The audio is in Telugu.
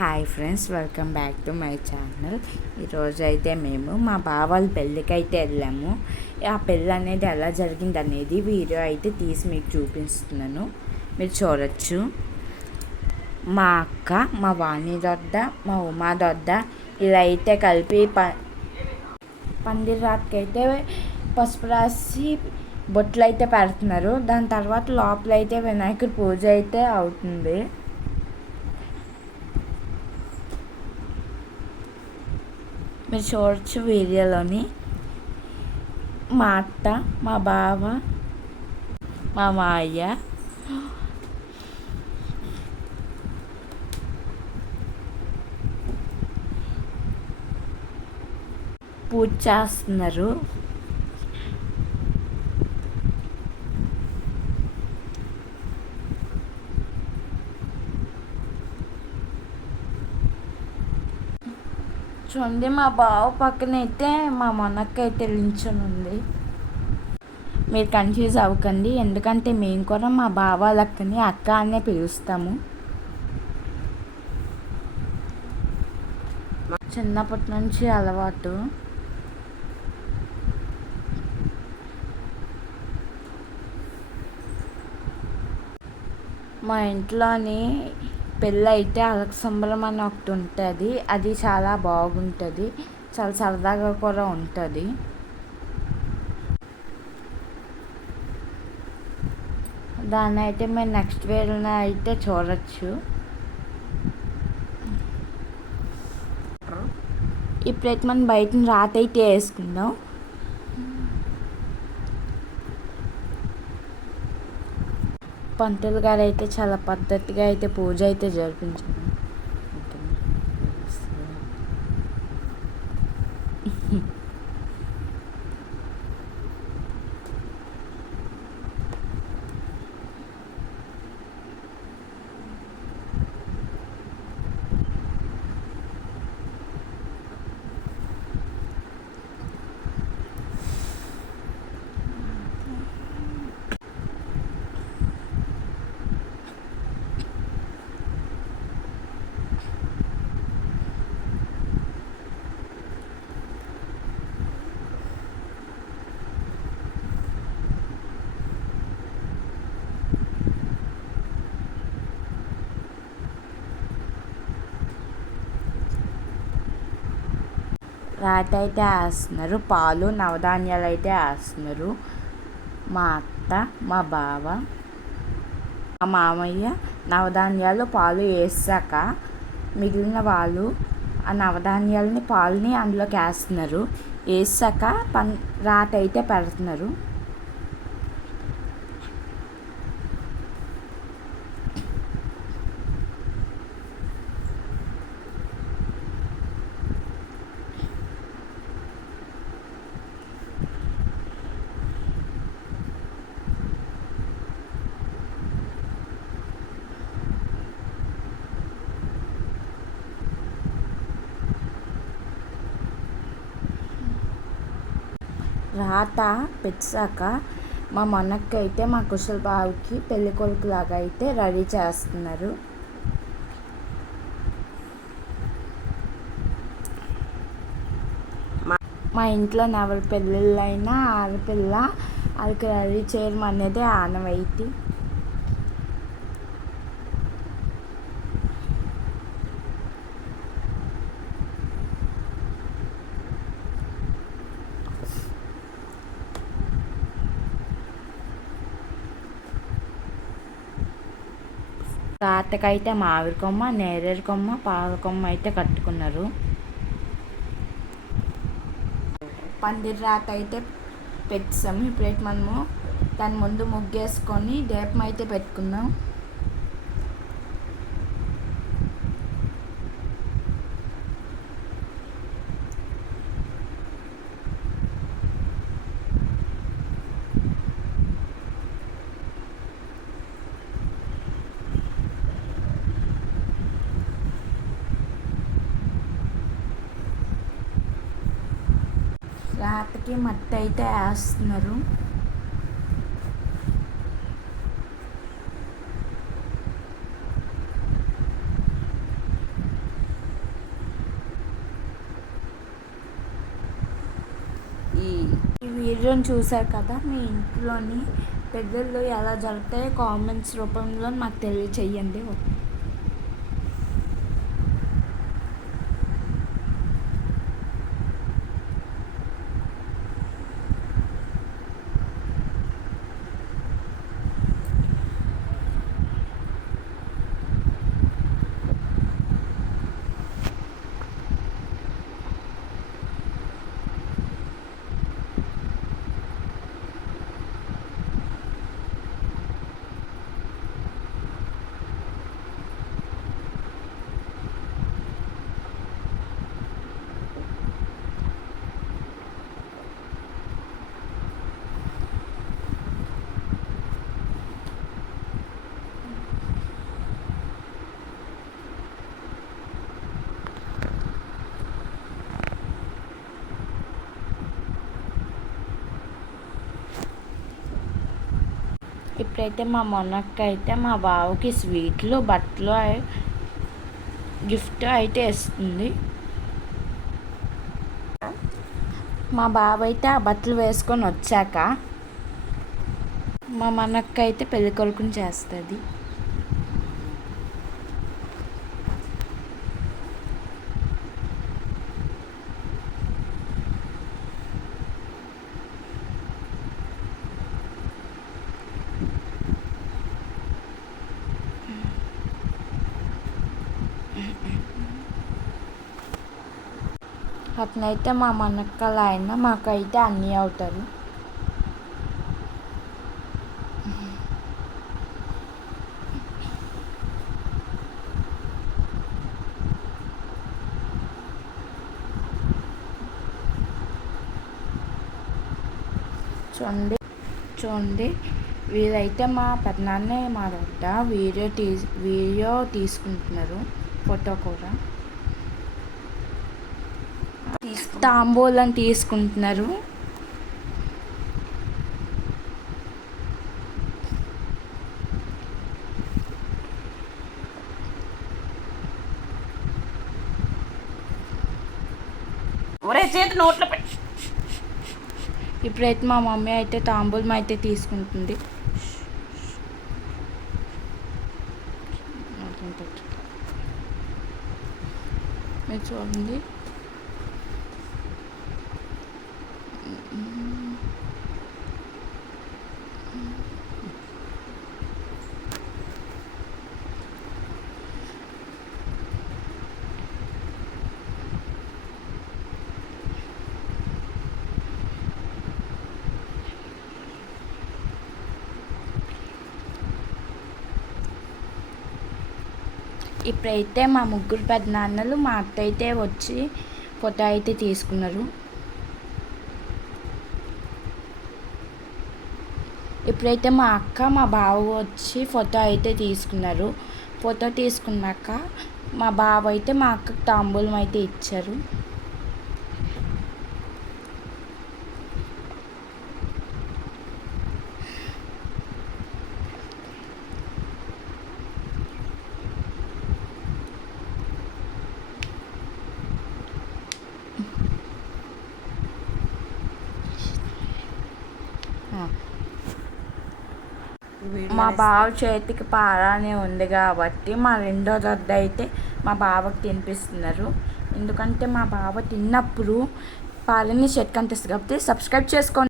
Hi friends, welcome back to my channel. ఈరోజు అయితే మేము మా బావాళ్ళ పెళ్ళికి అయితే వెళ్ళాము. ఆ పెళ్ళి అనేది ఎలా జరిగింది అనేది వీడియో అయితే తీసి మీకు చూపిస్తున్నాను, మీరు చూడొచ్చు. మా అక్క, మా వాణి దొడ్డ, మా ఉమా దొడ్డ ఇలా అయితే కలిపి పందిరి రాత్రికి పసుపు రాసి బొట్లు అయితే పెడుతున్నారు. దాని తర్వాత లోపల అయితే వినాయకుడి పూజ అయితే అవుతుంది. మీరు చూడొచ్చు వీడియోలోని. మా అత్త, మా బావ, మా మాయ్య పూజ చేస్తున్నారు. చూడండి, మా బావ పక్కన అయితే మా మొనక్క అయితే నిల్చొని ఉంది. మీరు కన్ఫ్యూజ్ అవ్వకండి, ఎందుకంటే మేము కూడా మా బావ లక్కని అక్క అనే పిలుస్తాము. చిన్నప్పటి నుంచి అలవాటు. మా ఇంట్లోని పెళ్ళి అయితే అలక సంబరం అని ఒకటి ఉంటుంది. అది చాలా బాగుంటుంది, చాలా సరదాగా కూడా ఉంటుంది. దాన్ని అయితే మేము నెక్స్ట్ వేళ అయితే చూడవచ్చు. ఇప్పుడైతే మనం బయట రాత అయితే వేసుకుందాం. పంతులు గారు అయితే చాలా పద్ధతిగా అయితే పూజ అయితే జరిపించారు. రాత అయితే వేస్తున్నారు. పాలు, నవధాన్యాలు అయితే వేస్తున్నారు. మా అత్త, మా బావ, మా మామయ్య నవధాన్యాలు పాలు వేసాక మిగిలిన వాళ్ళు ఆ నవధాన్యాలని పాలని అందులోకి వేస్తున్నారు. వేసాక రాత అయితే పెడుతున్నారు. రాత పెట్టాక మా మొన్నక్క అయితే మా కుశల బావుకి పెళ్ళి కొడుకులాగా అయితే రెడీ చేస్తున్నారు. మా ఇంట్లో ఎవరి పెళ్ళిళ్ళైనా ఆడపిల్ల వాళ్ళకి రెడీ చేయడం అనేది ఆనవాయితీ. రాతకైతే మామిడి కొమ్మ, నేరేడు కొమ్మ, పాల కొమ్మ అయితే కట్టుకున్నారు. పందిరి రాత అయితే పెట్టాము. ఇప్పుడైతే మనము దాని ముందు ముగ్గేసుకొని దీపం అయితే పెట్టుకుందాం. రాతకి మట్టి అయితే వేస్తున్నారు. వీడియోని చూశారు కదా, మీ ఇంట్లోని పెళ్ళిళ్ళు ఎలా జరుగుతాయో కామెంట్స్ రూపంలో మాకు తెలియచేయండి. ఇప్పుడైతే మా మొన్నక్క అయితే మా బావకి స్వీట్లు బట్టలు గిఫ్ట్ అయితే ఇస్తుంది. మా బావ అయితే ఆ బట్టలు వేసుకొని వచ్చాక మా మనక్క అయితే పెళ్లి కొడుకుని చేస్తుంది. అతనైతే మా మనక్కల ఆయన మాకైతే అన్నీ అవుతారు. చూడండి వీళ్ళైతే మా పెద్దనాన్నే మా వద్ద వీడియో తీసుకుంటున్నారు, ఫోటో కూడా తాంబూలం తీసుకుంటున్నారు. ఇప్పుడైతే మా మమ్మీ అయితే తాంబూలం అయితే తీసుకుంటుంది. మీరు చూడండి, ఇప్పుడైతే మా ముగ్గురు పెద్దనాన్నలు మా అత్త అయితే వచ్చి ఫోటో అయితే తీసుకున్నారు. ఇప్పుడైతే మా అక్క మా బావ వచ్చి ఫోటో అయితే తీసుకున్నారు. ఫోటో తీసుకున్నాక మా బావ అయితే మా అక్కకు తాంబూలం అయితే ఇచ్చారు. మా బావ చేతికి పారానే ఉంది కాబట్టి మా రెండో దొడ్డ అయితే మా బావకి తినిపిస్తున్నారు. ఎందుకంటే మా బావ తిన్నప్పుడు పాలని చెట్టు కనిపిస్తుంది కాబట్టి సబ్స్క్రైబ్ చేసుకోండి.